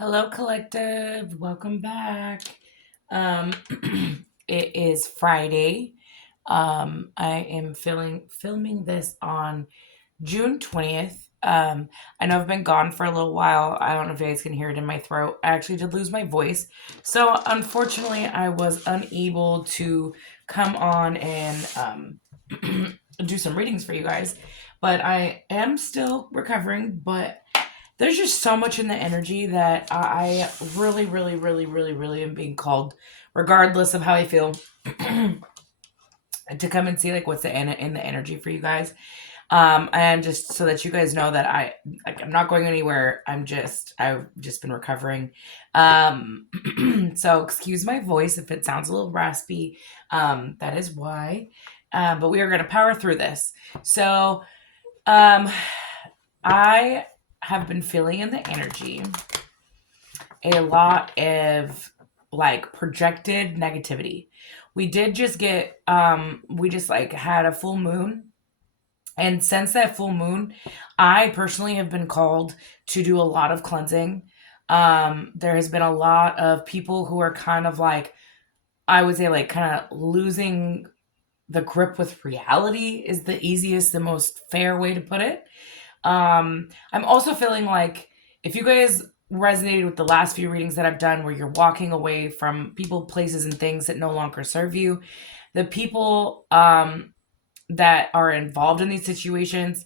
Hello, collective. Welcome back. Um, it is Friday. I am filming this on June 20th. I know I've been gone for a little while. I don't know if you guys can hear it in my throat. I actually did lose my voice. So, unfortunately, I was unable to come on and do some readings for you guys. But I am still recovering, but there's just so much in the energy that I really, really, really, really, really am being called, regardless of how I feel, to come and see like what's in the energy for you guys. And just so that you guys know that I'm not going anywhere. I've just been recovering. Um, so excuse my voice if it sounds a little raspy. That is why. But we are going to power through this. So, um, I have been feeling in the energy a lot of like projected negativity. We did just get we just like had a full moon, and since that full moon, I personally have been called to do a lot of cleansing. There has been a lot of people who are kind of like, I would say, like kind of losing the grip with reality is the easiest, the most fair way to put it. I'm also feeling like if you guys resonated with the last few readings that I've done where you're walking away from people, places, and things that no longer serve you, the people that are involved in these situations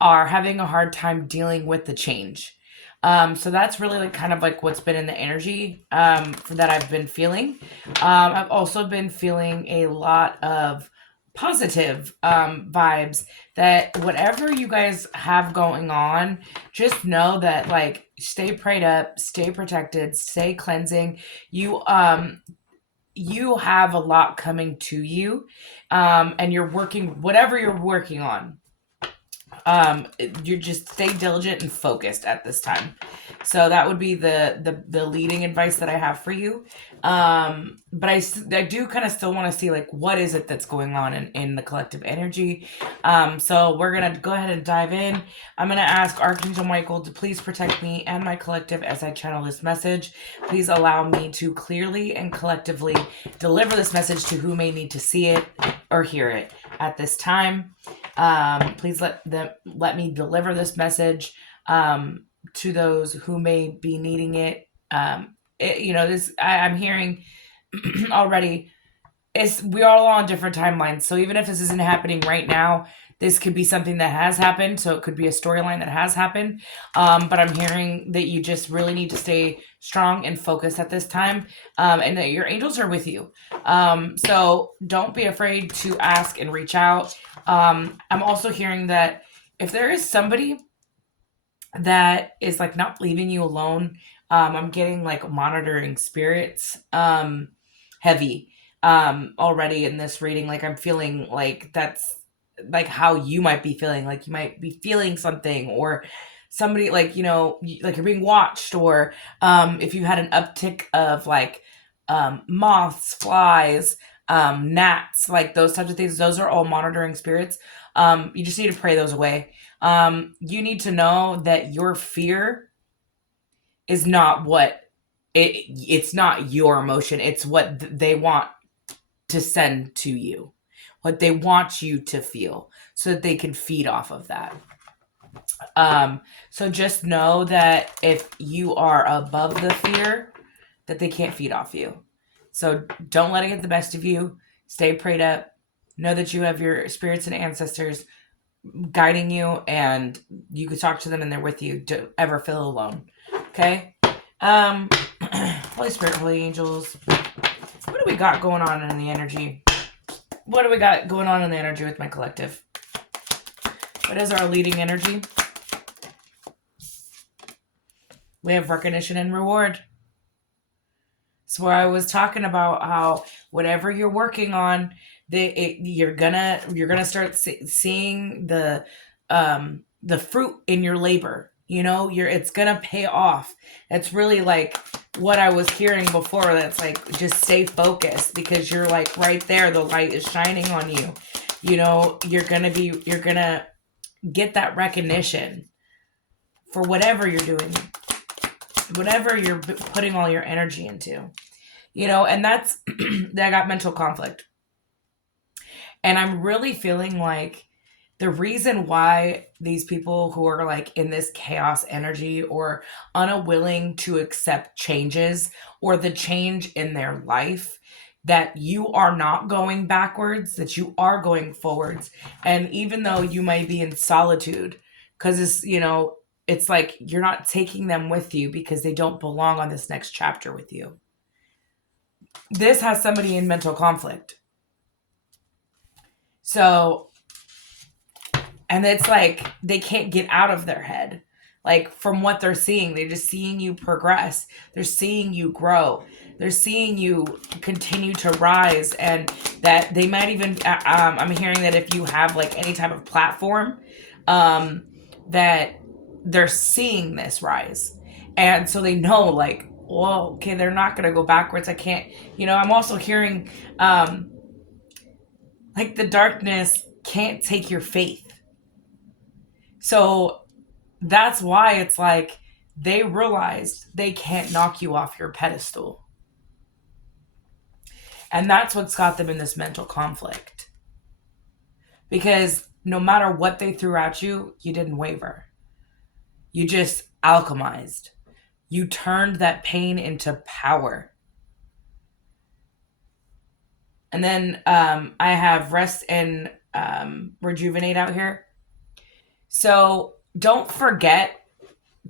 are having a hard time dealing with the change. So that's really like kind of like what's been in the energy for that I've been feeling. I've also been feeling a lot of positive vibes that whatever you guys have going on, just know that like stay prayed up, stay protected, stay cleansing. You have a lot coming to you, and you're working whatever you're working on. You just stay diligent and focused at this time. So that would be the leading advice that I have for you. But I do kind of still want to see like what is it that's going on in the collective energy. So we're gonna go ahead and dive in. I'm gonna ask Archangel Michael to please protect me and my collective as I channel this message. Please allow me to clearly and collectively deliver this message to who may need to see it or hear it at this time. Please let me deliver this message to those who may be needing it. I'm hearing already. We're all on different timelines, so even if this isn't happening right now, this could be something that has happened. So it could be a storyline that has happened. But I'm hearing that you just really need to stay strong and focused at this time, and that your angels are with you. So don't be afraid to ask and reach out. I'm also hearing that if there is somebody that is like not leaving you alone, I'm getting like monitoring spirits heavy already in this reading. Like I'm feeling like that's like how you might be feeling, like you might be feeling something, or somebody like like you're being watched, or if you had an uptick of like moths, flies, gnats, like those types of things. Those are all monitoring spirits. You just need to pray those away. You need to know that your fear is not it's not your emotion. It's what they want to send to you, what they want you to feel, so that they can feed off of that. So just know that if you are above the fear, that they can't feed off you. So don't let it get the best of you. Stay prayed up. Know that you have your spirits and ancestors guiding you, and you can talk to them and they're with you. Don't ever feel alone. Okay? Holy Spirit, Holy Angels, what do we got going on in the energy? What do we got going on in the energy with my collective? What is our leading energy? We have recognition and reward. So where I was talking about how whatever you're working on, you're gonna start seeing the fruit in your labor. It's gonna pay off. It's really like what I was hearing before. That's like, just stay focused, because you're like right there. The light is shining on you. You're gonna get that recognition for whatever you're doing. whatever you're putting all your energy into. And that's that got mental conflict. And I'm really feeling like the reason why these people who are like in this chaos energy or unwilling to accept changes or the change in their life, that you are not going backwards, that you are going forwards. And even though you might be in solitude, because it's like you're not taking them with you because they don't belong on this next chapter with you. This has somebody in mental conflict. So, and it's like they can't get out of their head. Like from what they're seeing, they're just seeing you progress. They're seeing you grow. They're seeing you continue to rise, and that they might even. I'm hearing that if you have like any type of platform, that they're seeing this rise, and so they know like, well, okay, they're not gonna go backwards. I can't. I'm also hearing, like the darkness can't take your faith. So that's why it's like they realized they can't knock you off your pedestal. And that's what's got them in this mental conflict. Because no matter what they threw at you, you didn't waver. You just alchemized. You turned that pain into power. And then I have rest and rejuvenate out here. So don't forget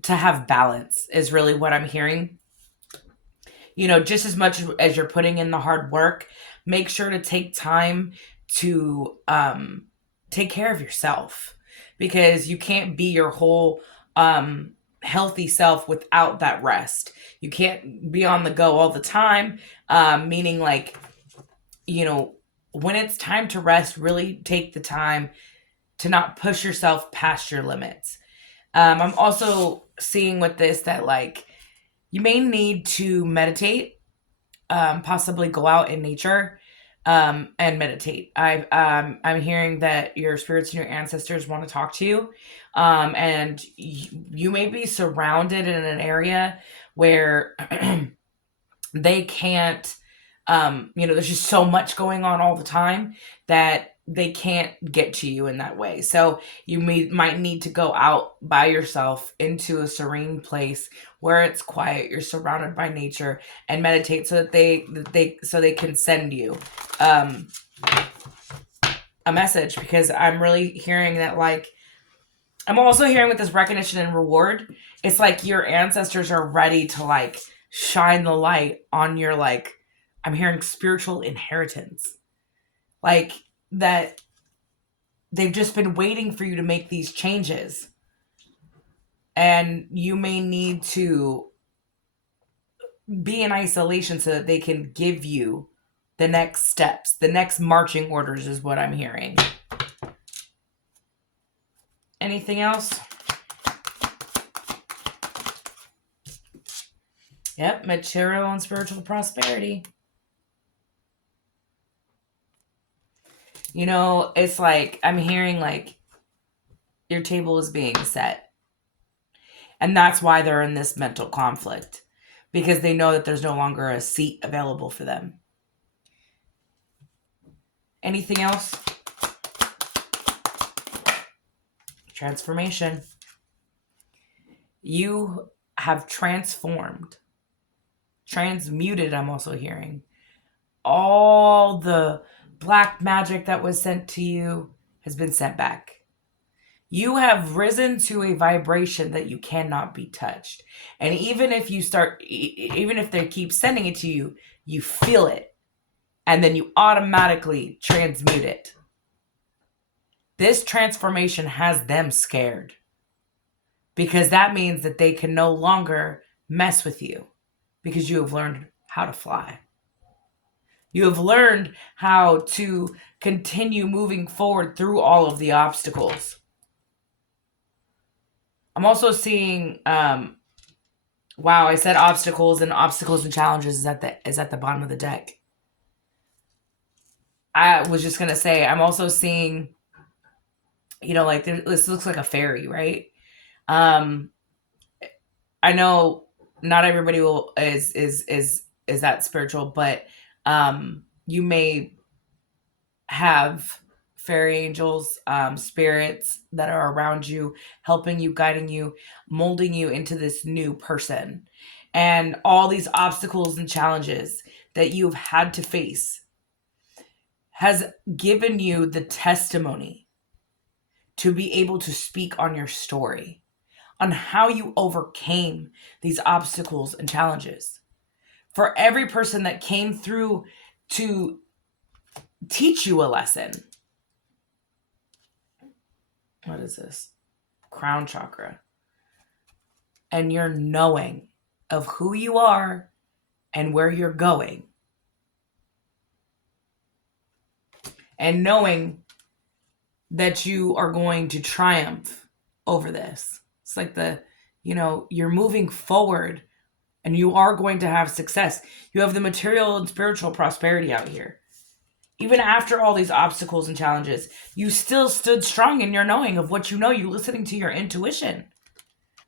to have balance, is really what I'm hearing. Just as much as you're putting in the hard work, make sure to take time to take care of yourself, because you can't be your whole healthy self without that rest. You can't be on the go all the time, meaning like, when it's time to rest, really take the time to not push yourself past your limits. I'm also seeing with this that like you may need to meditate, possibly go out in nature, and meditate. I'm hearing that your spirits and your ancestors want to talk to you, and you may be surrounded in an area where they can't. There's just so much going on all the time that they can't get to you in that way. So you might need to go out by yourself into a serene place where it's quiet, you're surrounded by nature, and meditate so that they can send you a message. Because I'm really hearing that, like, I'm also hearing with this recognition and reward, it's like your ancestors are ready to like shine the light on your, like, I'm hearing spiritual inheritance. Like that they've just been waiting for you to make these changes. And you may need to be in isolation so that they can give you the next steps, the next marching orders, is what I'm hearing. Anything else? Yep, material and spiritual prosperity. It's like I'm hearing like your table is being set. And that's why they're in this mental conflict, because they know that there's no longer a seat available for them. Anything else? Transformation. You have transformed. Transmuted, I'm also hearing. All the black magic that was sent to you has been sent back. You have risen to a vibration that you cannot be touched. And even if they keep sending it to you, you feel it. And then you automatically transmute it. This transformation has them scared, because that means that they can no longer mess with you, because you have learned how to fly. You have learned how to continue moving forward through all of the obstacles. I'm also seeing, wow, I said obstacles and challenges is at the bottom of the deck. I was just going to say, I'm also seeing, like this looks like a fairy, right? I know not everybody will is that spiritual, but you may have fairy angels, spirits that are around you, helping you, guiding you, molding you into this new person. And all these obstacles and challenges that you've had to face has given you the testimony to be able to speak on your story, on how you overcame these obstacles and challenges. For every person that came through to teach you a lesson. What is this? Crown chakra. And your knowing of who you are and where you're going. And knowing that you are going to triumph over this. It's like you're moving forward and you are going to have success. You have the material and spiritual prosperity out here. Even after all these obstacles and challenges, you still stood strong in your knowing of what you know. You listening to your intuition.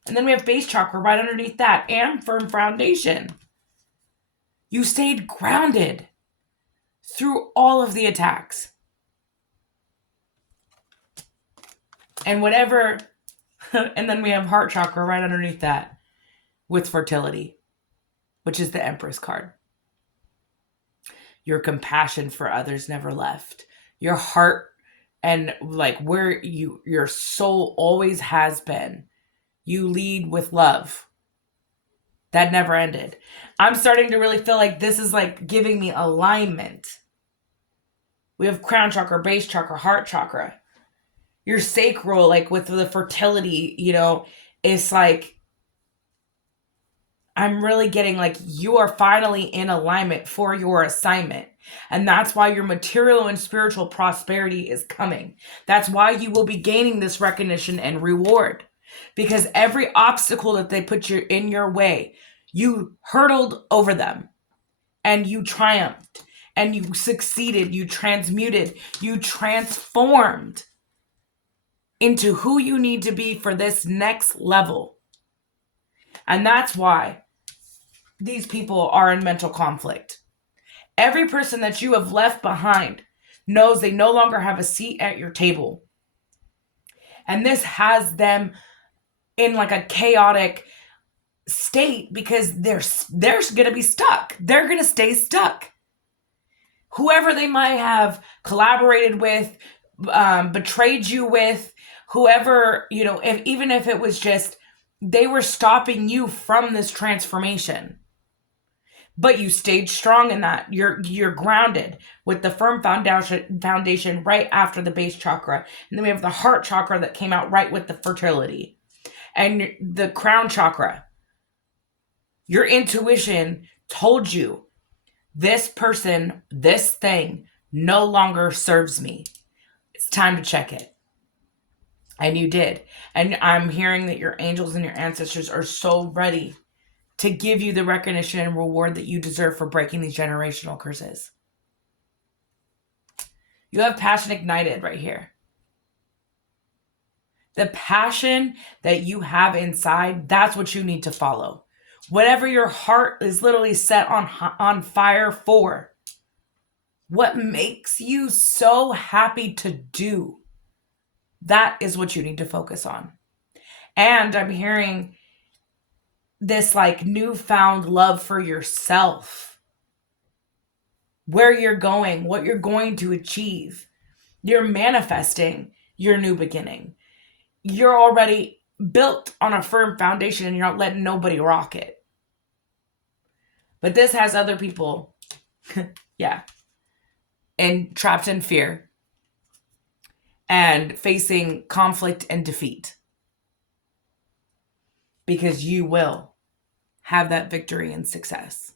And then we have base chakra right underneath that, and firm foundation. You stayed grounded through all of the attacks. And whatever, and then we have heart chakra right underneath that with fertility, which is the Empress card. Your compassion for others never left. Your heart and like where your soul always has been. You lead with love. That never ended. I'm starting to really feel like this is like giving me alignment. We have crown chakra, base chakra, heart chakra. Your sacral, like with the fertility, it's like I'm really getting like you are finally in alignment for your assignment. And that's why your material and spiritual prosperity is coming. That's why you will be gaining this recognition and reward. Because every obstacle that they put you in your way, you hurdled over them and you triumphed and you succeeded, you transmuted, you transformed into who you need to be for this next level. And that's why these people are in mental conflict. Every person that you have left behind knows they no longer have a seat at your table. And this has them in like a chaotic state because they're going to be stuck. They're going to stay stuck. Whoever they might have collaborated with, betrayed you with, whoever, even if it was just they were stopping you from this transformation. But you stayed strong in that. You're grounded with the firm foundation right after the base chakra. And then we have the heart chakra that came out right with the fertility. And the crown chakra. Your intuition told you this person, this thing no longer serves me. It's time to check it. And you did. And I'm hearing that your angels and your ancestors are so ready to give you the recognition and reward that you deserve for breaking these generational curses. You have passion ignited right here. The passion that you have inside, that's what you need to follow. Whatever your heart is literally set on fire for. What makes you so happy to do. That is what you need to focus on. And I'm hearing this like newfound love for yourself, where you're going, what you're going to achieve. You're manifesting your new beginning. You're already built on a firm foundation and you're not letting nobody rock it. But this has other people, and trapped in fear and facing conflict and defeat. Because you will have that victory and success.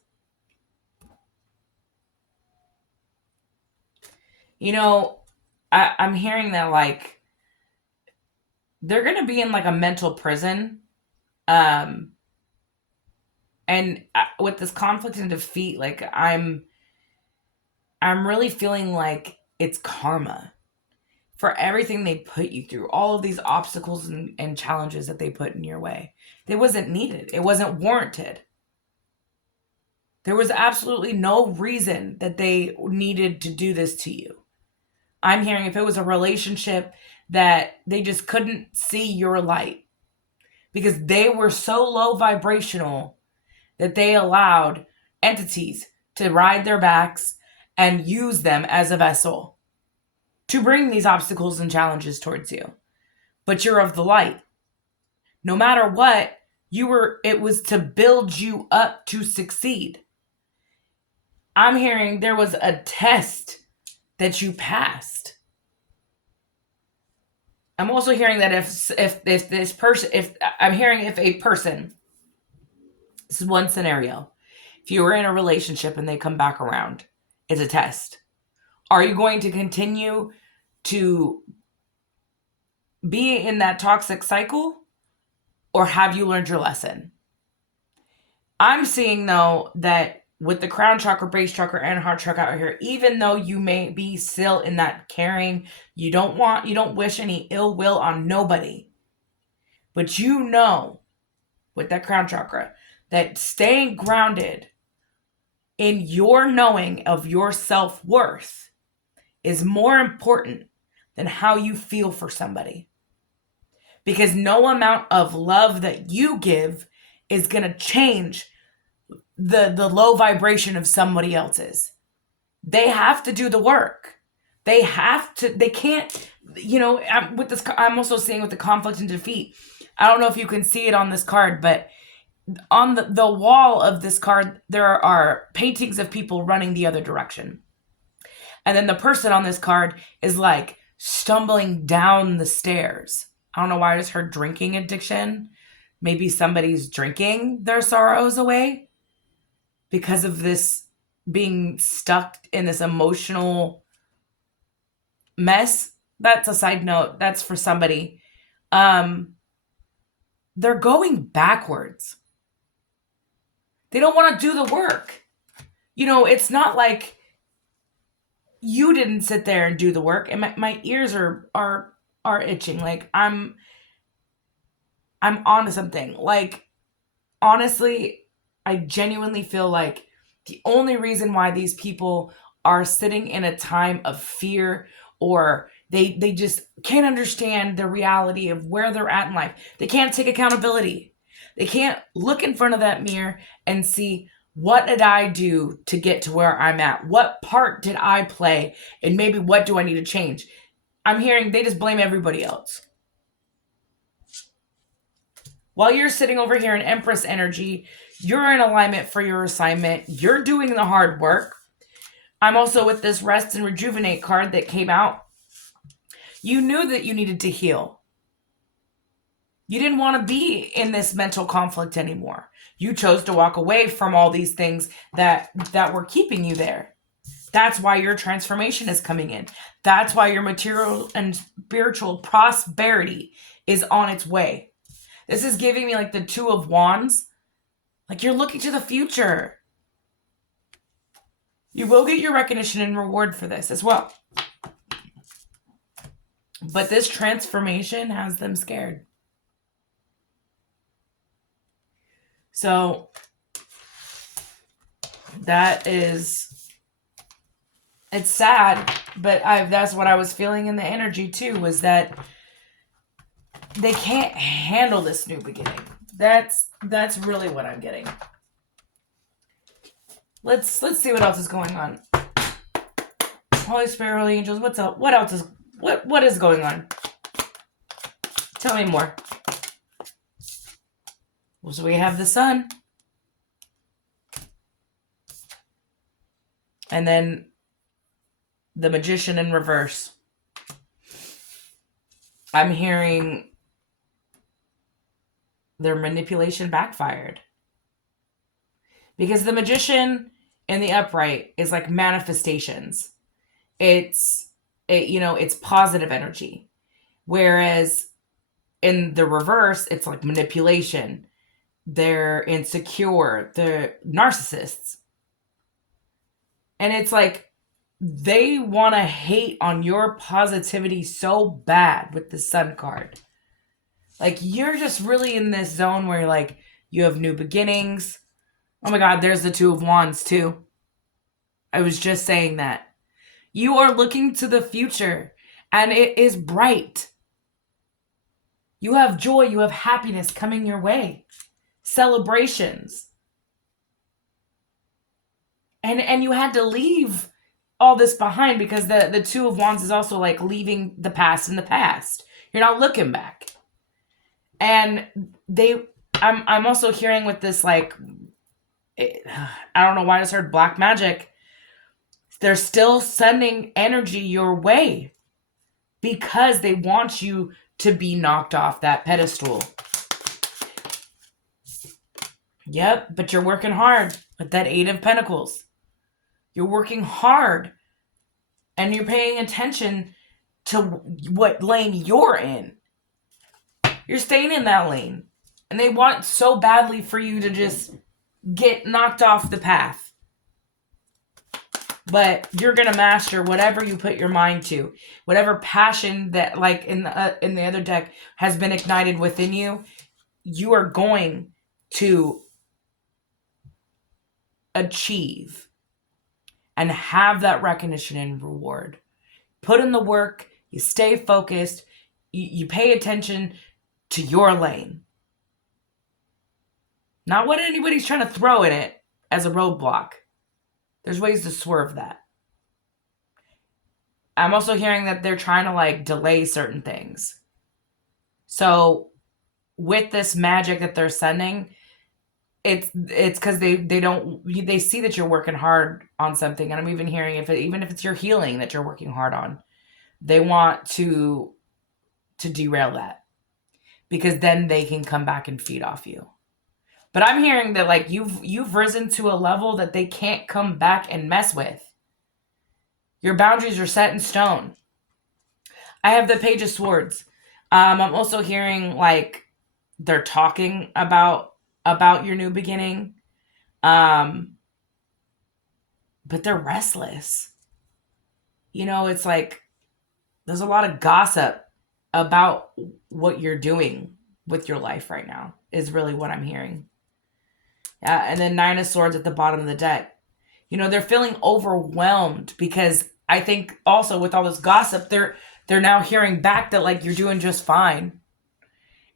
I'm hearing that like they're going to be in like a mental prison. And with this conflict and defeat, like I'm really feeling like it's karma. for everything they put you through, all of these obstacles and challenges that they put in your way. It wasn't needed. It wasn't warranted. There was absolutely no reason that they needed to do this to you. I'm hearing if it was a relationship that they just couldn't see your light because they were so low vibrational that they allowed entities to ride their backs and use them as a vessel to bring these obstacles and challenges towards you. But you're of the light. No matter what, it was to build you up to succeed. I'm hearing there was a test that you passed. I'm also hearing that if this person, if I'm hearing if a person, this is one scenario. If you were in a relationship and they come back around, it's a test. Are you going to continue to be in that toxic cycle, or have you learned your lesson? I'm seeing though that with the crown chakra, base chakra, and heart chakra out here, even though you may be still in that caring, you don't wish any ill will on nobody, but you know with that crown chakra that staying grounded in your knowing of your self-worth is more important than how you feel for somebody. Because no amount of love that you give is going to change the low vibration of somebody else's. They have to do the work. They can't, I'm also seeing with the conflict and defeat. I don't know if you can see it on this card, but on the wall of this card, there are paintings of people running the other direction. And then the person on this card is like stumbling down the stairs. I don't know why I just heard drinking addiction. Maybe somebody's drinking their sorrows away because of this being stuck in this emotional mess. That's a side note. That's for somebody. They're going backwards. They don't want to do the work. It's not like you didn't sit there and do the work. And my ears are itching. Like I'm onto something. Like, honestly, I genuinely feel like the only reason why these people are sitting in a time of fear, or they just can't understand the reality of where they're at in life. They can't take accountability. They can't look in front of that mirror and see, what did I do to get to where I'm at? What part did I play? And maybe what do I need to change? I'm hearing they just blame everybody else. While you're sitting over here in Empress energy, you're in alignment for your assignment. You're doing the hard work. I'm also with this rest and rejuvenate card that came out. You knew that you needed to heal. You didn't want to be in this mental conflict anymore. You chose to walk away from all these things that were keeping you there. That's why your transformation is coming in. That's why your material and spiritual prosperity is on its way. This is giving me like the Two of Wands. Like you're looking to the future. You will get your recognition and reward for this as well. But this transformation has them scared. So it's sad, but that's what I was feeling in the energy too, was that they can't handle this new beginning. That's really what I'm getting. Let's see what else is going on. Holy Spirit, Holy Angels, what's up? What else is what is going on? Tell me more. Well, so we have the Sun. And then the Magician in reverse. I'm hearing their manipulation backfired. Because the Magician in the upright is like manifestations. It's positive energy. Whereas in the reverse, it's like manipulation. They're insecure. They're narcissists. And it's like they want to hate on your positivity so bad with the Sun card. Like, you're just really in this zone where, like, you have new beginnings. Oh my God, there's the Two of Wands, too. I was just saying that. You are looking to the future, and it is bright. You have joy, you have happiness coming your way. Celebrations. And you had to leave all this behind because the Two of Wands is also like leaving the past in the past. You're not looking back. And I'm also hearing with this, like, I don't know why I just heard black magic. They're still sending energy your way because they want you to be knocked off that pedestal. Yep, but you're working hard with that Eight of Pentacles. You're working hard and you're paying attention to what lane you're in. You're staying in that lane. And they want so badly for you to just get knocked off the path. But you're going to master whatever you put your mind to. Whatever passion that, like in the other deck, has been ignited within you, you are going to achieve and have that recognition and reward. Put in the work, you stay focused, you pay attention to your lane. Not what anybody's trying to throw in it as a roadblock. There's ways to swerve that. I'm also hearing that they're trying to, like, delay certain things. So with this magic that they're sending, it's because they see that you're working hard on something. And I'm even hearing even if it's your healing that you're working hard on, they want to derail that because then they can come back and feed off you. But I'm hearing that, like, you've risen to a level that they can't come back and mess with. Your boundaries are set in stone. I have the Page of Swords. I'm also hearing, like, they're talking about your new beginning. But they're restless. You know, it's like there's a lot of gossip about what you're doing with your life right now is really what I'm hearing. And then Nine of Swords at the bottom of the deck. You know, they're feeling overwhelmed because I think also with all this gossip, they're now hearing back that, like, you're doing just fine.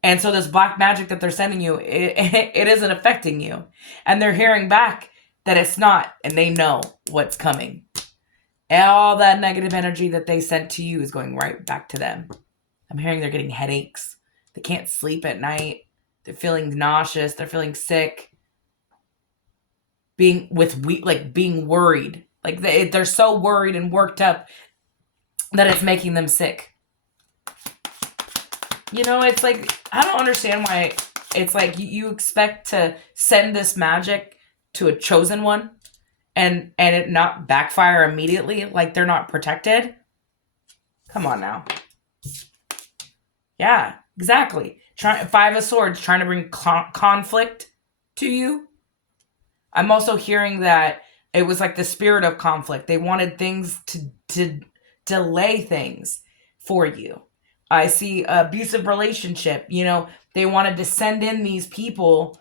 And so this black magic that they're sending you, it isn't affecting you. And they're hearing back that it's not, and they know what's coming. All that negative energy that they sent to you is going right back to them. I'm hearing they're getting headaches. They can't sleep at night. They're feeling nauseous. They're feeling sick. Being worried. Like, they're so worried and worked up that it's making them sick. You know, it's like, I don't understand why it's like you expect to send this magic to a chosen one and it not backfire immediately, like they're not protected. Come on now. Yeah, exactly. Five of Swords, trying to bring conflict to you. I'm also hearing that it was like the spirit of conflict. They wanted things to delay things for you. I see abusive relationship. You know, they wanted to send in these people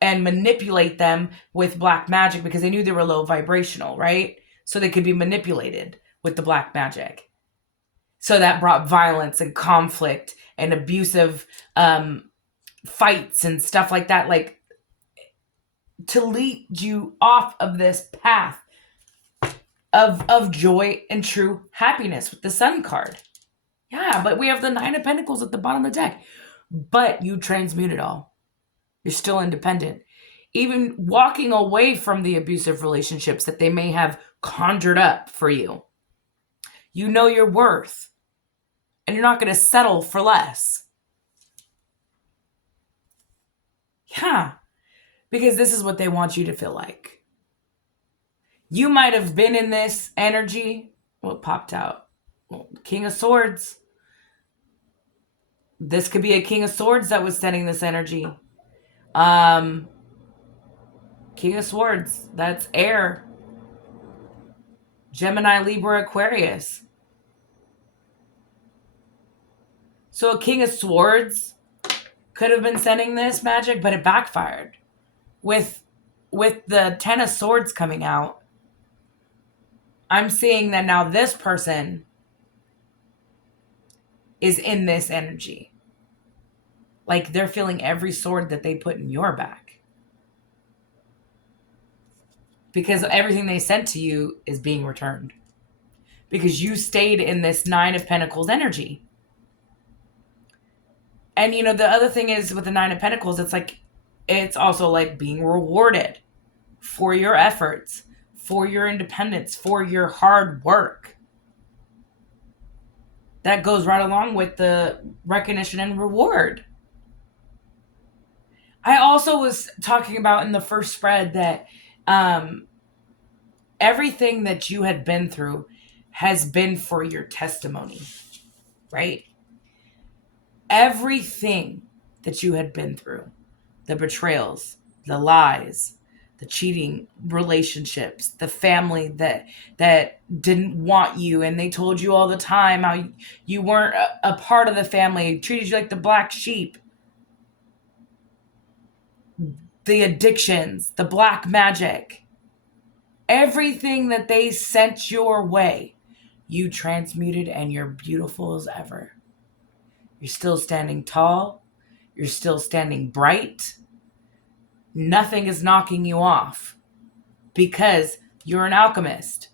and manipulate them with black magic because they knew they were low vibrational, right? So they could be manipulated with the black magic. So that brought violence and conflict and abusive fights and stuff like that, like, to lead you off of this path of joy and true happiness with the Sun card. Yeah, but we have the Nine of Pentacles at the bottom of the deck. But you transmute it all. You're still independent. Even walking away from the abusive relationships that they may have conjured up for you. You know your worth. And you're not going to settle for less. Yeah. Because this is what they want you to feel like. You might have been in this energy. Well, it popped out. Well, King of Swords. This could be a King of Swords that was sending this energy. King of Swords. That's air. Gemini, Libra, Aquarius. So a King of Swords could have been sending this magic, but it backfired. With the Ten of Swords coming out, I'm seeing that now this person is in this energy. Like they're feeling every sword that they put in your back. Because everything they sent to you is being returned. Because you stayed in this Nine of Pentacles energy. And the other thing is with the Nine of Pentacles, it's also like being rewarded for your efforts, for your independence, for your hard work. That goes right along with the recognition and reward. I also was talking about in the first spread that everything that you had been through has been for your testimony, right? Everything that you had been through, the betrayals, the lies, the cheating relationships, the family that didn't want you and they told you all the time how you weren't a part of the family, treated you like the black sheep, the addictions, the black magic, everything that they sent your way, you transmuted and you're beautiful as ever. You're still standing tall. You're still standing bright. Nothing is knocking you off because you're an alchemist.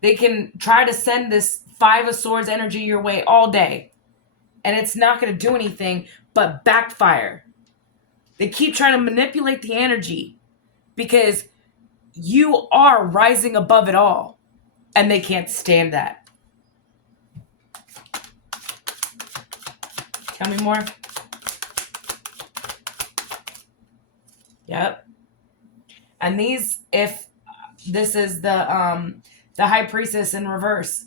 They can try to send this Five of Swords energy your way all day, and it's not going to do anything but backfire. They keep trying to manipulate the energy because you are rising above it all, and they can't stand that. Tell me more. Yep. And if this is the High Priestess in reverse,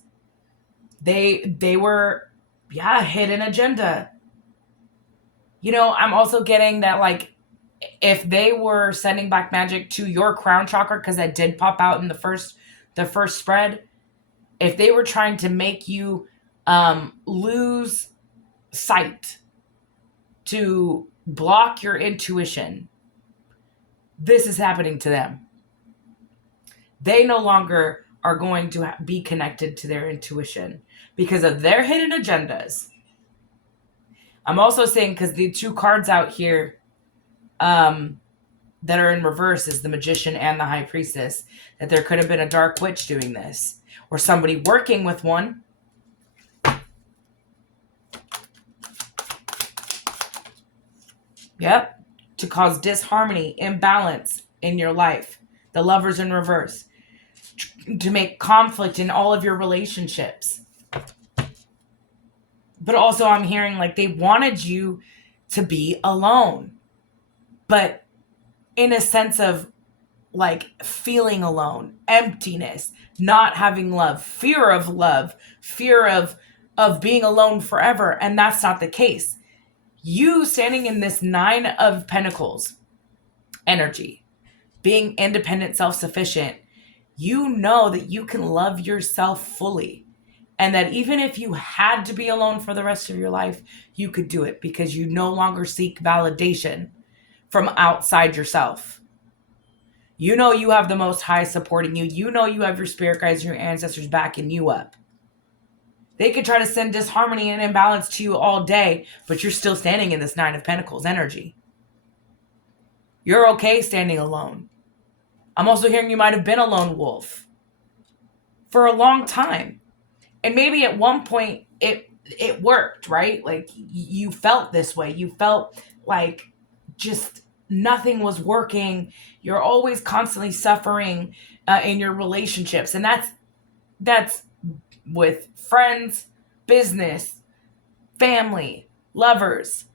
they were, hidden agenda. I'm also getting that, like, if they were sending black magic to your crown chakra, because that did pop out in the first spread, if they were trying to make you lose sight, to block your intuition, this is happening to them. They no longer are going to be connected to their intuition because of their hidden agendas. I'm also saying, because the two cards out here that are in reverse is the Magician and the High Priestess, that there could have been a dark witch doing this, or somebody working with one. Yep. To cause disharmony, imbalance in your life. The Lover's in reverse. To make conflict in all of your relationships. But also I'm hearing like they wanted you to be alone. But in a sense of like feeling alone, emptiness, not having love, fear of being alone forever. And that's not the case. You standing in this Nine of Pentacles energy, being independent, self-sufficient, you know that you can love yourself fully. And that even if you had to be alone for the rest of your life, you could do it because you no longer seek validation from outside yourself. You know you have the Most High supporting you. You know you have your spirit guides and your ancestors backing you up. They could try to send disharmony and imbalance to you all day, but you're still standing in this Nine of Pentacles energy. You're okay standing alone. I'm also hearing you might have been a lone wolf for a long time. And maybe at one point it worked, right? Like you felt this way. You felt like just nothing was working. You're always constantly suffering in your relationships. And that's with friends, business, family, lovers.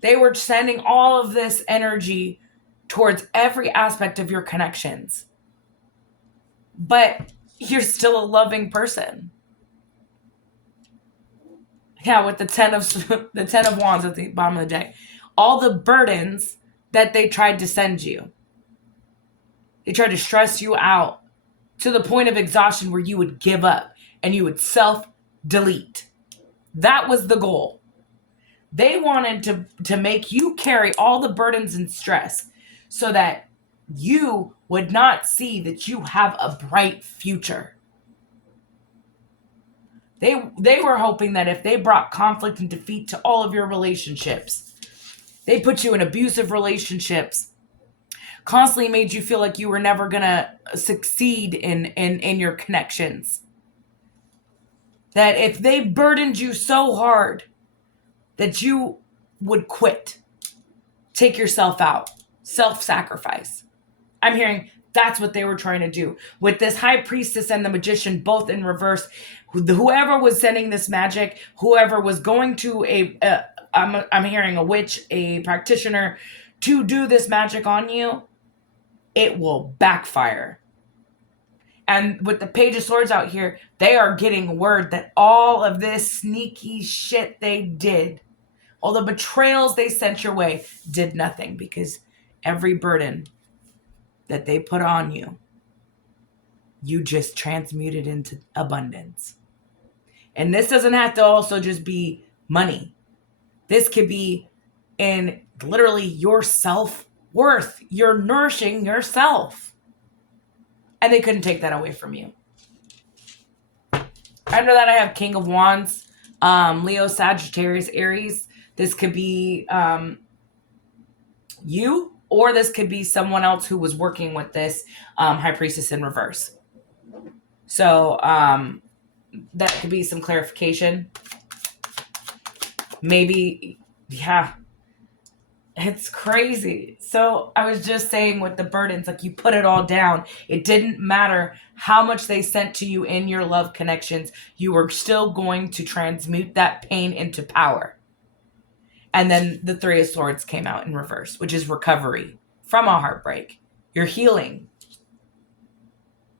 They were sending all of this energy towards every aspect of your connections. But you're still a loving person. Yeah, with the 10 of Wands at the bottom of the deck. All the burdens that they tried to send you. They tried to stress you out. to the point of exhaustion where you would give up and you would self-delete. That was the goal. They wanted to make you carry all the burdens and stress so that you would not see that you have a bright future. They were hoping that if they brought conflict and defeat to all of your relationships, they put you in abusive relationships, constantly made you feel like you were never gonna succeed in your connections. That if they burdened you so hard that you would quit, take yourself out, self-sacrifice. I'm hearing that's what they were trying to do. With this high priestess and the magician both in reverse, whoever was sending this magic, whoever was going to I'm hearing a witch, a practitioner, to do this magic on you, it will backfire. And with the Page of Swords out here, they are getting word that all of this sneaky shit they did, all the betrayals they sent your way, did nothing, because every burden that they put on you, you just transmuted into abundance. And this doesn't have to also just be money. This could be in literally your self-worth. You're nourishing yourself. And they couldn't take that away from you. Under that, I have King of Wands, Leo, Sagittarius, Aries. This could be you, or this could be someone else who was working with this High Priestess in reverse. So that could be some clarification. Maybe, yeah. It's crazy. So I was just saying with the burdens, like you put it all down. It didn't matter how much they sent to you in your love connections. You were still going to transmute that pain into power. And then the Three of Swords came out in reverse, which is recovery from a heartbreak. You're healing.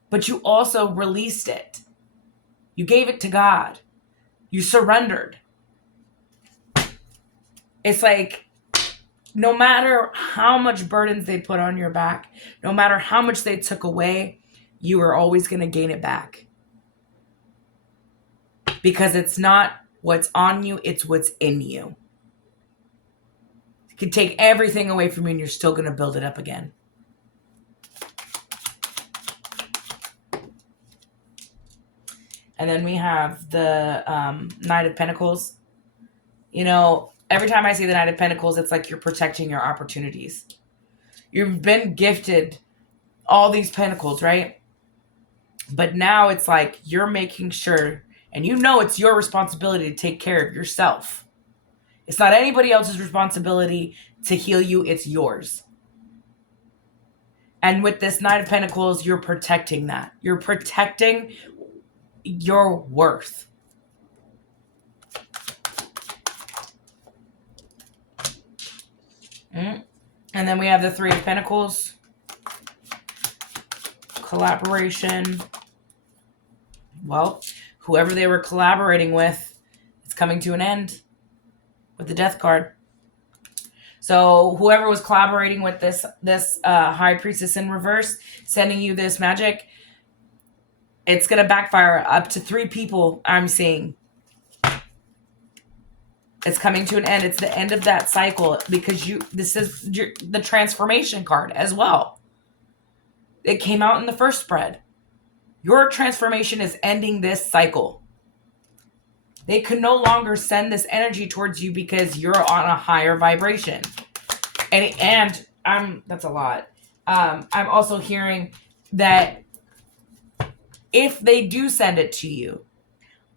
But you also released it. You gave it to God. You surrendered. It's like, no matter how much burdens they put on your back, no matter how much they took away, you are always going to gain it back. Because it's not what's on you, it's what's in you. You can take everything away from you and you're still going to build it up again. And then we have the Knight of Pentacles. You know, every time I see the Knight of Pentacles, it's like you're protecting your opportunities. You've been gifted all these pentacles, right? But now it's like you're making sure, and you know it's your responsibility to take care of yourself. It's not anybody else's responsibility to heal you. It's yours. And with this Knight of Pentacles, you're protecting that. You're protecting your worth. And then we have the Three of Pentacles. Collaboration. Well, whoever they were collaborating with, it's coming to an end with the Death card. So whoever was collaborating with this High Priestess in reverse, sending you this magic, it's going to backfire. Up to 3 people I'm seeing. It's coming to an end. It's the end of that cycle, because this is the transformation card as well. It came out in the first spread. Your transformation is ending this cycle. They could no longer send this energy towards you because you're on a higher vibration. And that's a lot. I'm also hearing that if they do send it to you,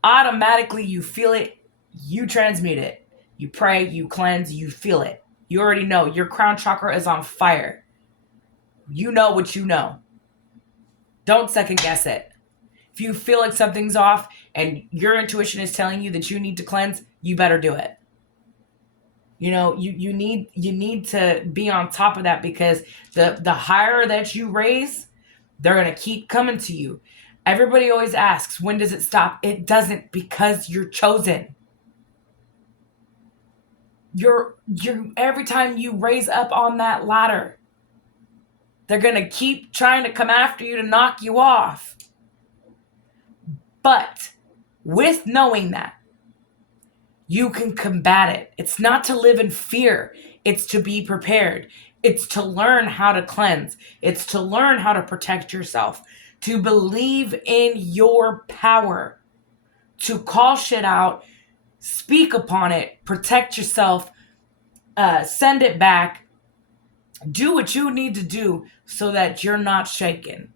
automatically you feel it, you transmute it. You pray, you cleanse, you feel it. You already know. Your crown chakra is on fire. You know what you know. Don't second guess it. If you feel like something's off and your intuition is telling you that you need to cleanse, you better do it. You know, you need to be on top of that, because the higher that you raise, they're going to keep coming to you. Everybody always asks, when does it stop? It doesn't, because you're chosen. You're every time you raise up on that ladder, They're going to keep trying to come after you to knock you off. But with knowing that, you can combat it. It's not to live in fear. It's to be prepared. It's to learn how to cleanse. It's to learn how to protect yourself, to believe in your power, to call shit out, speak upon it, protect yourself, send it back, do what you need to do so that you're not shaken.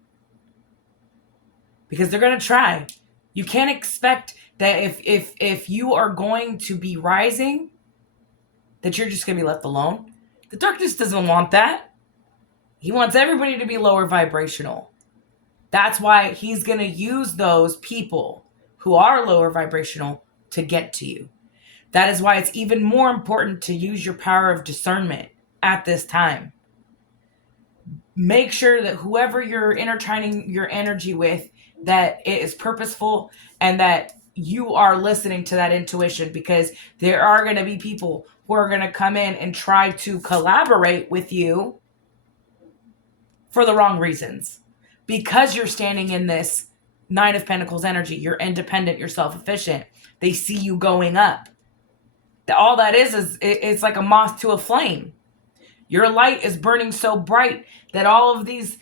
Because they're going to try. You can't expect that if you are going to be rising, that you're just going to be left alone. The darkness doesn't want that. He wants everybody to be lower vibrational. That's why he's going to use those people who are lower vibrational to get to you. That is why it's even more important to use your power of discernment at this time. Make sure that whoever you're intertwining your energy with, that it is purposeful and that you are listening to that intuition, because there are going to be people who are going to come in and try to collaborate with you for the wrong reasons. Because you're standing in this Nine of Pentacles energy, you're independent, you're self-efficient. They see you going up. All that is it's like a moth to a flame. Your light is burning so bright that all of these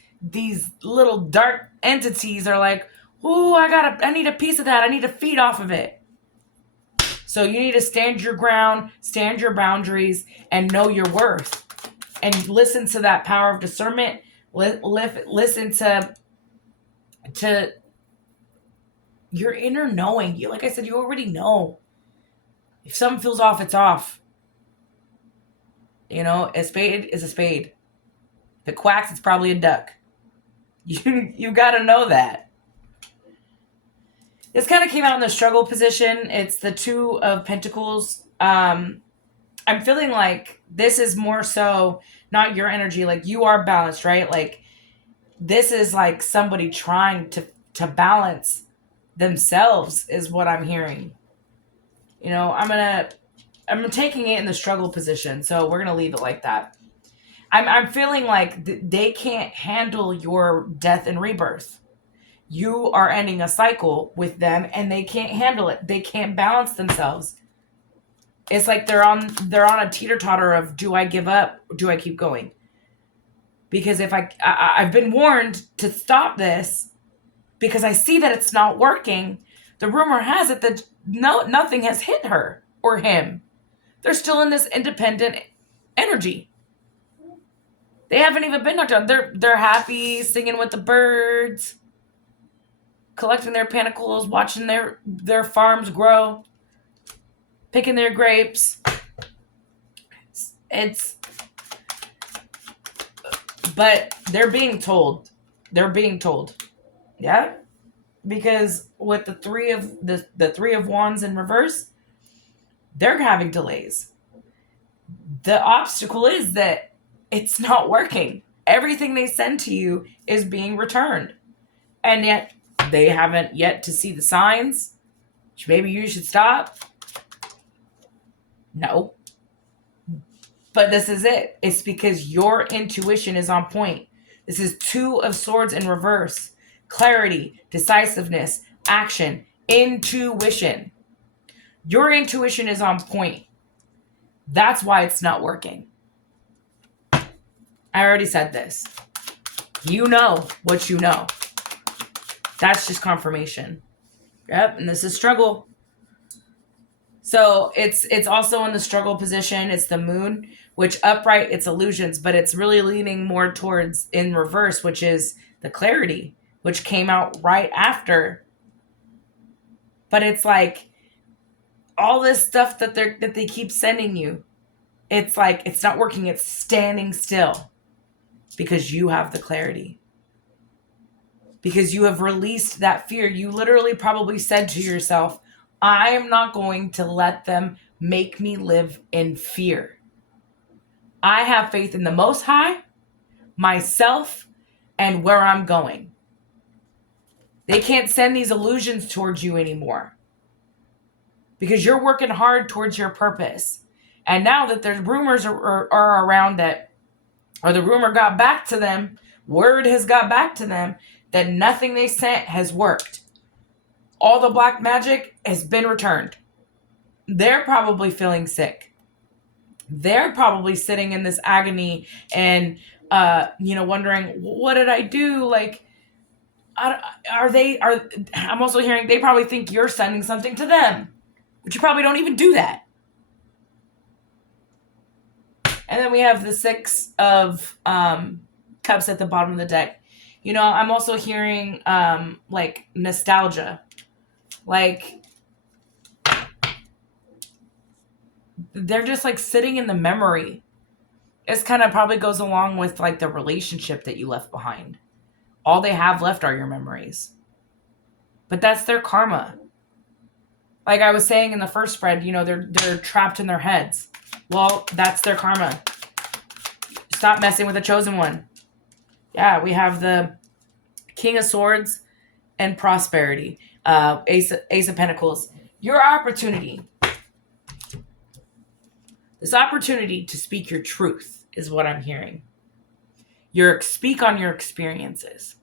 little dark entities are like, "Ooh, I need a piece of that. I need to feed off of it." So you need to stand your ground, stand your boundaries, and know your worth. And listen to that power of discernment. Listen to your inner knowing. You, like I said, you already know. If something feels off, it's off. You know, a spade is a spade. If it quacks, it's probably a duck. You got to know that. This kind of came out in the struggle position. It's the Two of Pentacles. I'm feeling like this is more so not your energy. Like, you are balanced, right? Like, this is like somebody trying to balance themselves is what I'm hearing. You know, I'm taking it in the struggle position, so we're gonna leave it like that. I'm feeling like they can't handle your death and rebirth. You are ending a cycle with them, and they can't handle it. They can't balance themselves. It's like they're on a teeter-totter of, do I give up? Or do I keep going? Because if I've been warned to stop this because I see that it's not working. The rumor has it that nothing has hit her or him. They're still in this independent energy. They haven't even been knocked down. They're happy, singing with the birds, collecting their pentacles, watching their farms grow, picking their grapes. But they're being told. Yeah? Because with the three of wands in reverse, they're having delays. The obstacle is that it's not working. Everything they send to you is being returned. And yet they haven't yet to see the signs. Maybe you should stop. No. But this is it. It's because your intuition is on point. This is Two of Swords in reverse. Clarity, decisiveness, action, intuition. Your intuition is on point. That's why it's not working. I already said this. You know what you know. That's just confirmation. Yep, and this is struggle. So it's also in the struggle position. It's the moon, which upright, it's illusions, but it's really leaning more towards in reverse, which is the clarity, which came out right after. But it's like all this stuff that they keep sending you. It's like it's not working. It's standing still because you have the clarity. Because you have released that fear. You literally probably said to yourself, I am not going to let them make me live in fear. I have faith in the Most High, myself, and where I'm going. They can't send these illusions towards you anymore. Because you're working hard towards your purpose. And now that there's rumors are around that, or the rumor got back to them Word has got back to them that nothing they sent has worked. All the black magic has been returned. They're probably feeling sick. They're probably sitting in this agony and, wondering, what did I do? Like, I'm also hearing they probably think you're sending something to them, but you probably don't even do that. And then we have the Six of Cups at the bottom of the deck. I'm also hearing like nostalgia. Like, they're just like sitting in the memory. This kind of probably goes along with like the relationship that you left behind. All they have left are your memories. But that's their karma. Like I was saying in the first spread, they're trapped in their heads. Well, that's their karma. Stop messing with the chosen one. Yeah, we have the King of Swords and prosperity. Ace of Pentacles. Your opportunity. This opportunity to speak your truth is what I'm hearing. Speak on your experiences.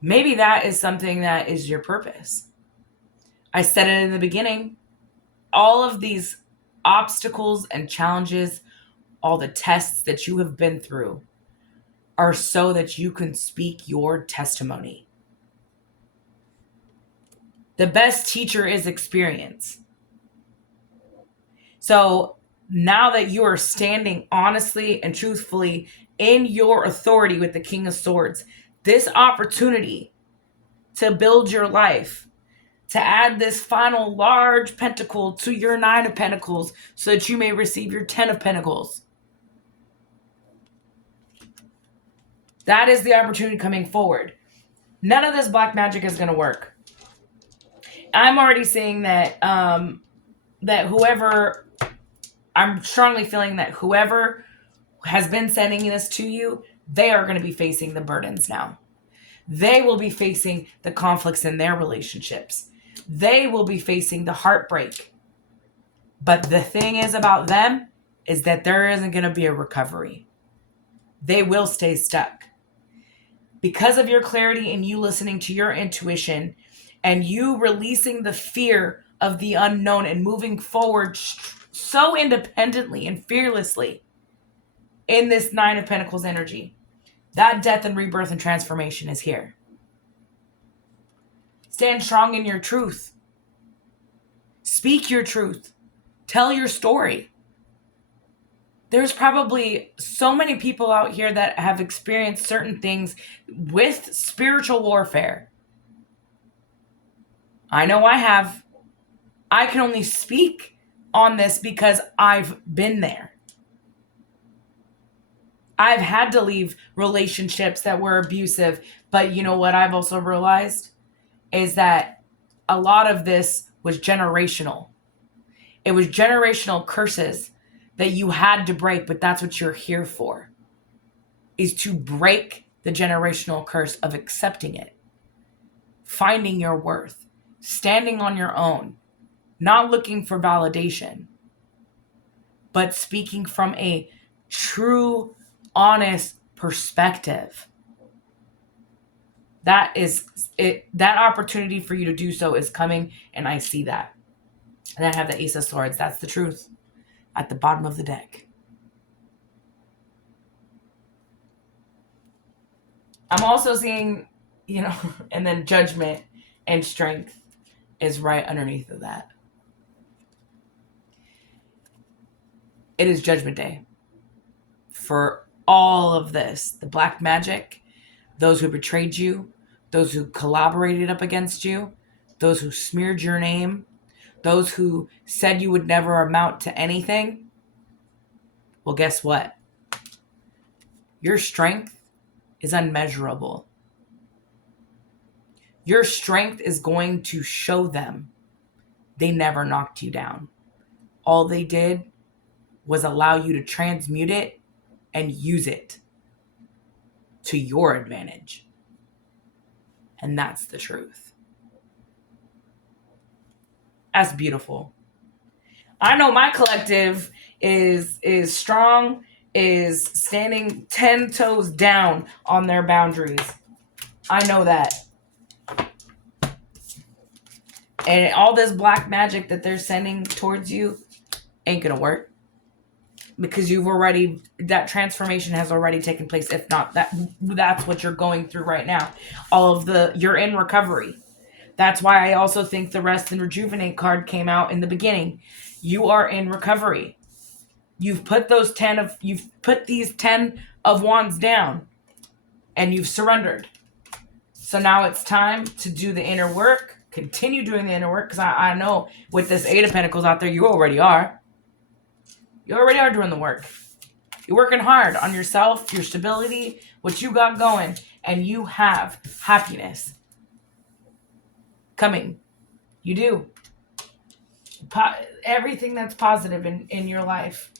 Maybe that is something that is your purpose. I said it in the beginning. All of these obstacles and challenges, all the tests that you have been through are so that you can speak your testimony. The best teacher is experience. So now that you are standing honestly and truthfully in your authority with the King of Swords, this opportunity to build your life, to add this final large pentacle to your 9 of Pentacles so that you may receive your 10 of Pentacles. That is the opportunity coming forward. None of this black magic is going to work. I'm already seeing that I'm strongly feeling that whoever has been sending this to you, they are going to be facing the burdens now. They will be facing the conflicts in their relationships. They will be facing the heartbreak. But the thing is about them is that there isn't going to be a recovery. They will stay stuck. Because of your clarity and you listening to your intuition and you releasing the fear of the unknown and moving forward so independently and fearlessly in this 9 of Pentacles energy, that death and rebirth and transformation is here. Stand strong in your truth. Speak your truth. Tell your story. There's probably so many people out here that have experienced certain things with spiritual warfare. I know I have. I can only speak on this because I've been there. I've had to leave relationships that were abusive. But you know what I've also realized is that a lot of this was generational. It was generational curses that you had to break, but that's what you're here for, is to break the generational curse of accepting it, finding your worth, standing on your own, not looking for validation, but speaking from a true, honest perspective. That is it. That opportunity for you to do so is coming, and I see that. And I have the Ace of Swords. That's the truth at the bottom of the deck. I'm also seeing, and then Judgment and Strength is right underneath of that. It is Judgment Day for all of this. The black magic, those who betrayed you, those who collaborated up against you, those who smeared your name, those who said you would never amount to anything. Well, guess what? Your strength is unmeasurable. Your strength is going to show them they never knocked you down. All they did was allow you to transmute it and use it to your advantage. And that's the truth. That's beautiful. I know my collective is strong is standing 10 toes down on their boundaries. I know that. And all this black magic that they're sending towards you ain't gonna work. Because that transformation has already taken place. If not, that's what you're going through right now. You're in recovery. That's why I also think the Rest and Rejuvenate card came out in the beginning. You are in recovery. You've put these 10 of wands down and you've surrendered. So now it's time to do the inner work. Continue doing the inner work, because I know with this 8 of Pentacles out there, you already are. You already are doing the work. You're working hard on yourself, your stability, what you got going, and you have happiness coming. You do. Everything that's positive in your life.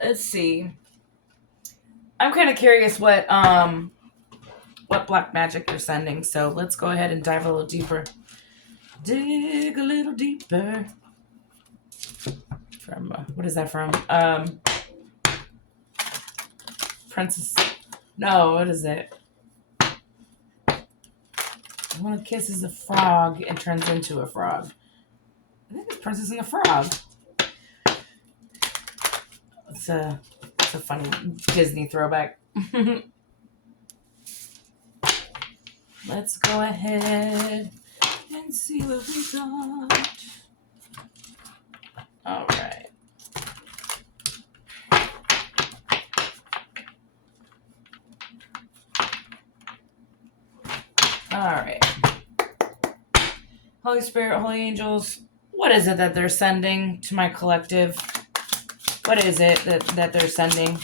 Let's see. I'm kind of curious what black magic they're sending, so let's go ahead and dive a little deeper. Dig a little deeper. From what is that from? Princess. No, what is it? One kisses a frog and turns into a frog. I think it's Princess and the Frog. It's a funny Disney throwback. Let's go ahead and see what we got. All right. All right. Holy Spirit, Holy Angels, what is it that they're sending to my collective? What is it that they're sending?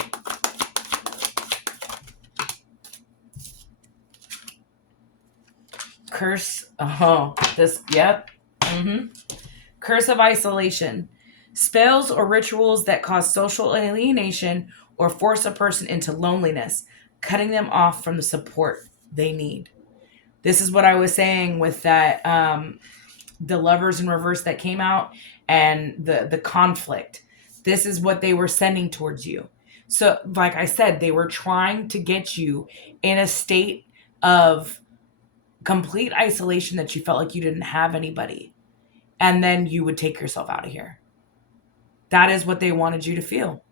Curse. Oh, this. Yep. Curse of isolation. Spells or rituals that cause social alienation or force a person into loneliness, cutting them off from the support they need. This is what I was saying with that, the Lovers in Reverse that came out, and the conflict. This is what they were sending towards you. So, like I said, they were trying to get you in a state of complete isolation that you felt like you didn't have anybody. And then you would take yourself out of here. That is what they wanted you to feel.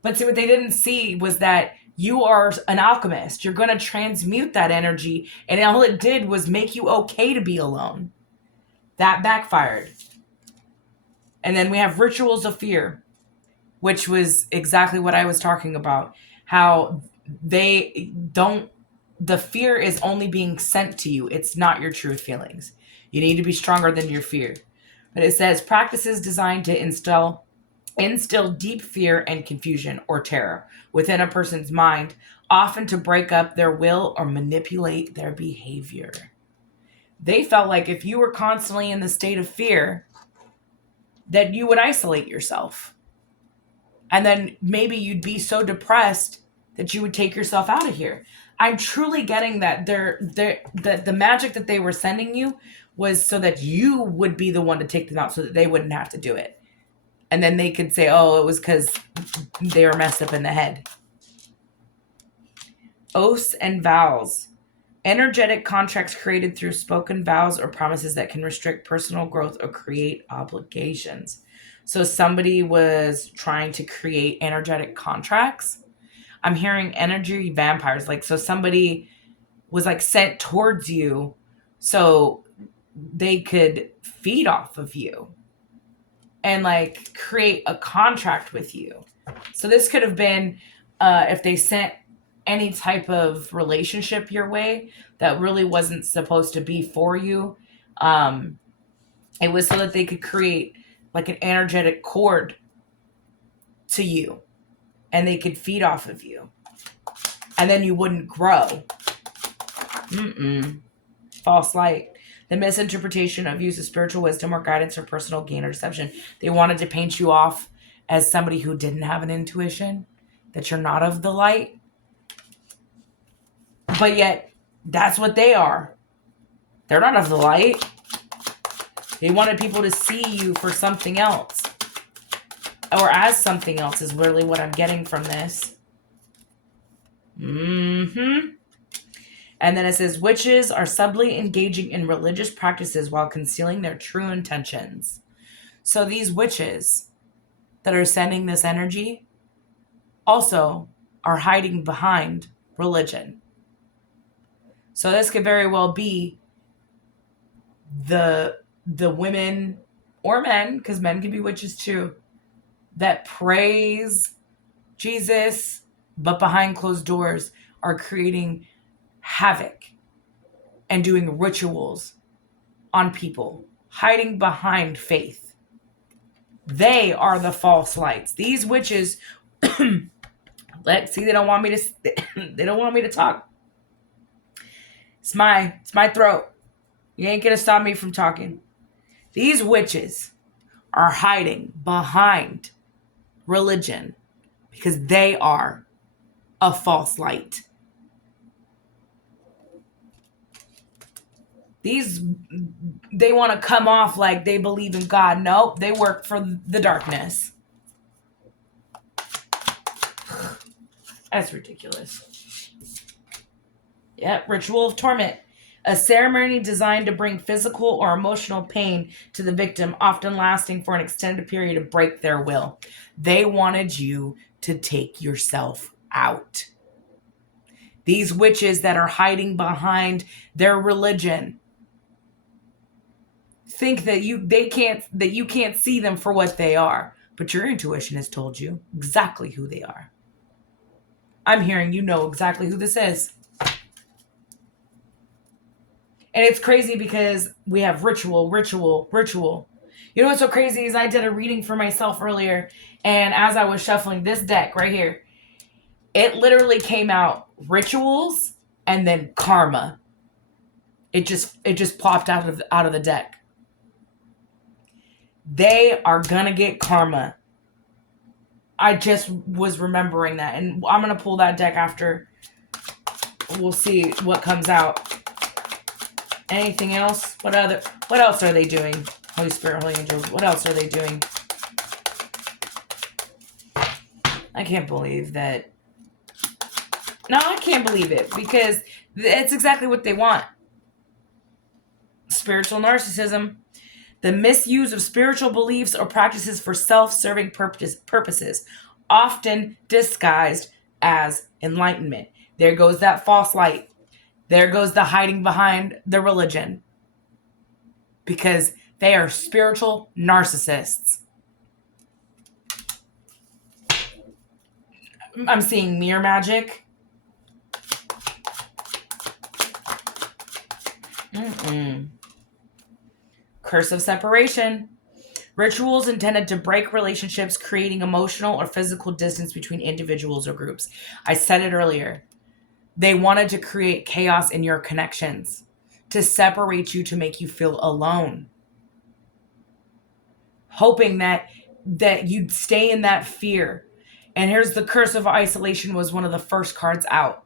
But see, what they didn't see was that you are an alchemist. You're going to transmute that energy. And all it did was make you okay to be alone. That backfired. And then we have rituals of fear, which was exactly what I was talking about. How the fear is only being sent to you. It's not your true feelings. You need to be stronger than your fear. But it says practices designed to instill deep fear and confusion or terror within a person's mind, often to break up their will or manipulate their behavior. They felt like if you were constantly in the state of fear, that you would isolate yourself. And then maybe you'd be so depressed that you would take yourself out of here. I'm truly getting that the magic that they were sending you was so that you would be the one to take them out, so that they wouldn't have to do it. And then they could say, oh, it was because they were messed up in the head. Oaths and vows. Energetic contracts created through spoken vows or promises that can restrict personal growth or create obligations. So somebody was trying to create energetic contracts. I'm hearing energy vampires. Like, so somebody was like sent towards you so they could feed off of you and like create a contract with you. So this could have been if they sent any type of relationship your way that really wasn't supposed to be for you. It was so that they could create like an energetic cord to you and they could feed off of you. And then you wouldn't grow. False light. The misinterpretation of use of spiritual wisdom or guidance for personal gain or deception. They wanted to paint you off as somebody who didn't have an intuition, that you're not of the light. But yet, that's what they are. They're not of the light. They wanted people to see you for something else. Or as something else is really what I'm getting from this. Mm-hmm. And then it says, witches are subtly engaging in religious practices while concealing their true intentions. So these witches that are sending this energy also are hiding behind religion. So this could very well be the women or men, because men can be witches too, that praise Jesus, but behind closed doors are creating havoc and doing rituals on people, hiding behind faith. They are the false lights. These witches, let's see, they don't want me to they don't want me to talk. It's my throat. You ain't gonna stop me from talking. These witches are hiding behind religion because they are a false light. They want to come off like they believe in God. Nope, they work for the darkness. That's ridiculous. Yep, ritual of torment. A ceremony designed to bring physical or emotional pain to the victim, often lasting for an extended period to break their will. They wanted you to take yourself out. These witches that are hiding behind their religion think that you can't see them for what they are, but your intuition has told you exactly who they are. I'm hearing you know exactly who this is. And it's crazy because we have ritual. You know what's so crazy is I did a reading for myself earlier, and as I was shuffling this deck right here, it literally came out rituals and then karma. It just plopped out of the deck. They are gonna get karma. I just was remembering that, and I'm gonna pull that deck after. We'll see what comes out. Anything else? What else are they doing? Holy Spirit, Holy Angels, what else are they doing? I can't believe that. No, I can't believe it because it's exactly what they want. Spiritual narcissism. The misuse of spiritual beliefs or practices for self-serving purposes, often disguised as enlightenment. There goes that false light. There goes the hiding behind the religion. Because they are spiritual narcissists. I'm seeing mirror magic. Curse of separation. Rituals intended to break relationships, creating emotional or physical distance between individuals or groups. I said it earlier. They wanted to create chaos in your connections, to separate you, to make you feel alone. Hoping that you'd stay in that fear. And here's the curse of isolation was one of the first cards out.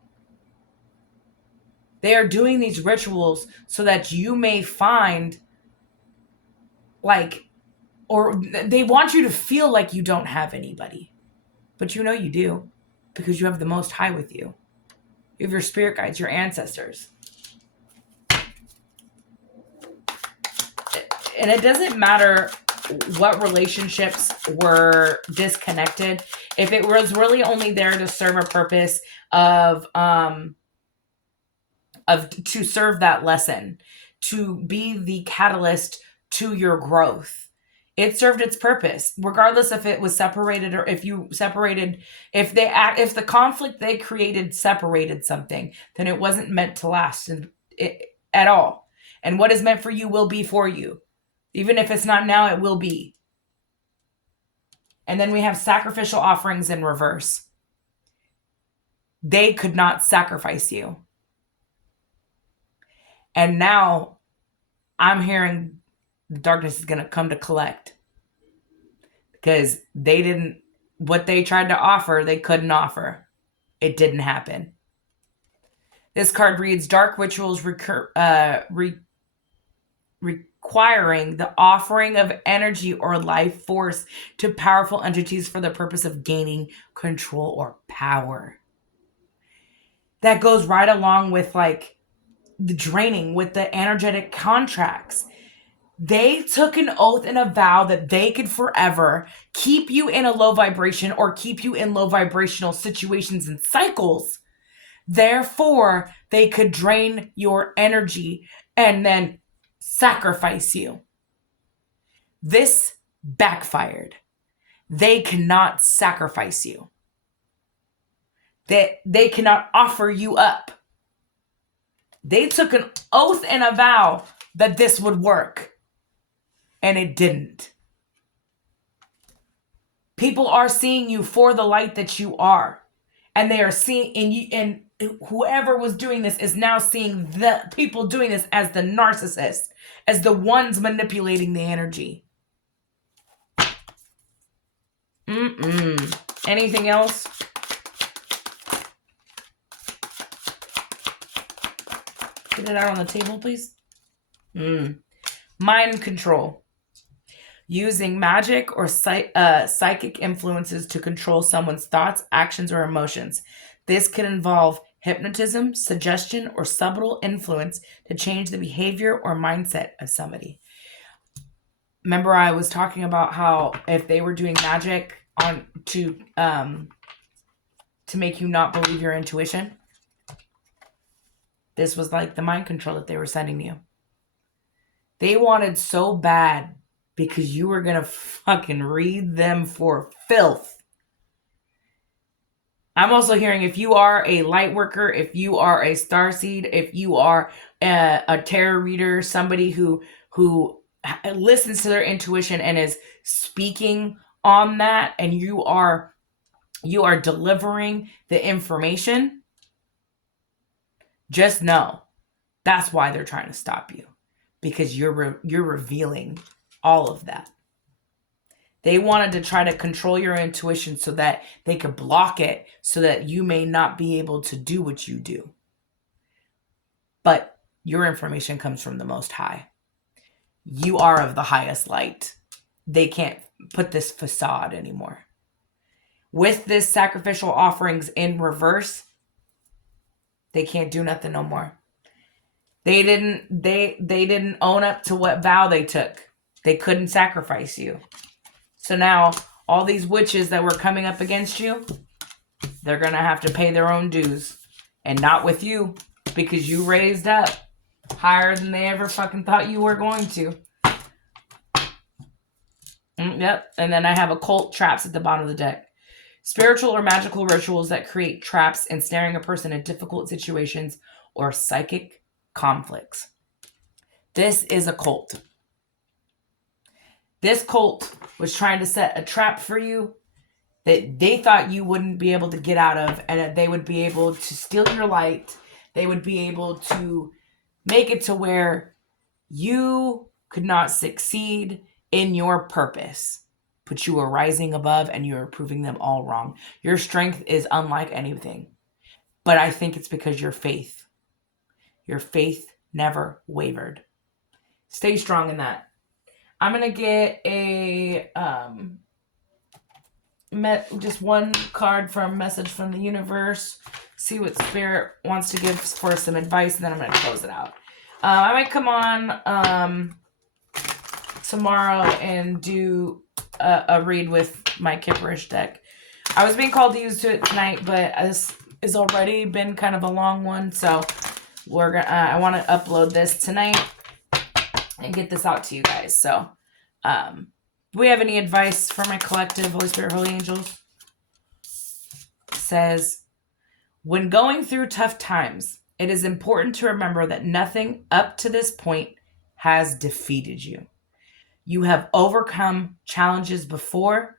They are doing these rituals so that you may find or they want you to feel like you don't have anybody. But you know you do, because you have the Most High with you. You have your spirit guides, your ancestors. And it doesn't matter what relationships were disconnected. If it was really only there to serve a purpose of to serve that lesson, to be the catalyst to your growth, it served its purpose, regardless if it was separated or if you separated. If the conflict they created separated something, then it wasn't meant to last at all. And what is meant for you will be for you. Even if it's not now, it will be. And then we have sacrificial offerings in reverse. They could not sacrifice you. And now I'm hearing the darkness is going to come to collect. Because what they tried to offer, they couldn't offer. It didn't happen. This card reads, dark rituals requiring the offering of energy or life force to powerful entities for the purpose of gaining control or power. That goes right along with like the draining with the energetic contracts. They took an oath and a vow that they could forever keep you in a low vibration or keep you in low vibrational situations and cycles. Therefore, they could drain your energy and then sacrifice you. This backfired. They cannot sacrifice you. They cannot offer you up. They took an oath and a vow that this would work, and it didn't. People are seeing you for the light that you are, and they are seeing in you, and whoever was doing this is now seeing the people doing this as the narcissist, as the ones manipulating the energy. Anything else? Get it out on the table, please. Mind control. Using magic or psychic influences to control someone's thoughts, actions, or emotions. This can involve hypnotism, suggestion, or subtle influence to change the behavior or mindset of somebody. Remember, I was talking about how if they were doing magic on to make you not believe your intuition, this was like the mind control that they were sending you. They wanted so bad because you were going to fucking read them for filth. I'm also hearing if you are a light worker, if you are a starseed, if you are a tarot reader, somebody who listens to their intuition and is speaking on that, and you are delivering the information, just know that's why they're trying to stop you, because you're revealing all of that. They wanted to try to control your intuition so that they could block it, so that you may not be able to do what you do. But your information comes from the Most High. You are of the highest light. They can't put this facade anymore. With this sacrificial offerings in reverse, they can't do nothing no more. They didn't own up to what vow they took. They couldn't sacrifice you. So now all these witches that were coming up against you, they're going to have to pay their own dues. And not with you, because you raised up higher than they ever fucking thought you were going to. Yep. And then I have occult traps at the bottom of the deck. Spiritual or magical rituals that create traps, ensnaring a person in difficult situations or psychic conflicts. This is a cult. This cult was trying to set a trap for you that they thought you wouldn't be able to get out of, and that they would be able to steal your light. They would be able to make it to where you could not succeed in your purpose. But you are rising above, and you are proving them all wrong. Your strength is unlike anything. But I think it's because your faith never wavered. Stay strong in that. I'm going to get a just one card from Message from the Universe. See what Spirit wants to give for some advice, and then I'm going to close it out. I might come on tomorrow and do a read with my Kipperish deck. I was being called to use it tonight, but this has already been kind of a long one, so we're gonna. I want to upload this tonight and get this out to you guys. So, do we have any advice for my collective, Holy Spirit, Holy Angels? It says, when going through tough times, it is important to remember that nothing up to this point has defeated you. You have overcome challenges before.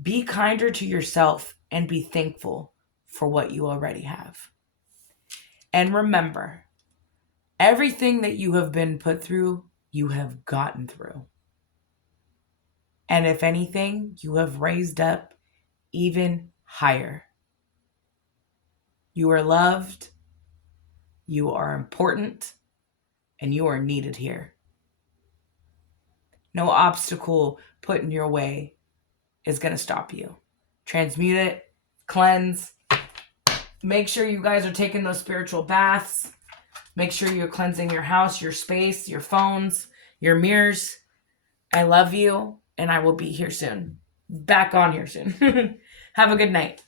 Be kinder to yourself and be thankful for what you already have. And remember, everything that you have been put through, you have gotten through. And if anything, you have raised up even higher. You are loved, you are important, and you are needed here. No obstacle put in your way is going to stop you. Transmute it, cleanse. Make sure you guys are taking those spiritual baths. Make sure you're cleansing your house, your space, your phones, your mirrors. I love you, and I will be here soon. Back on here soon. Have a good night.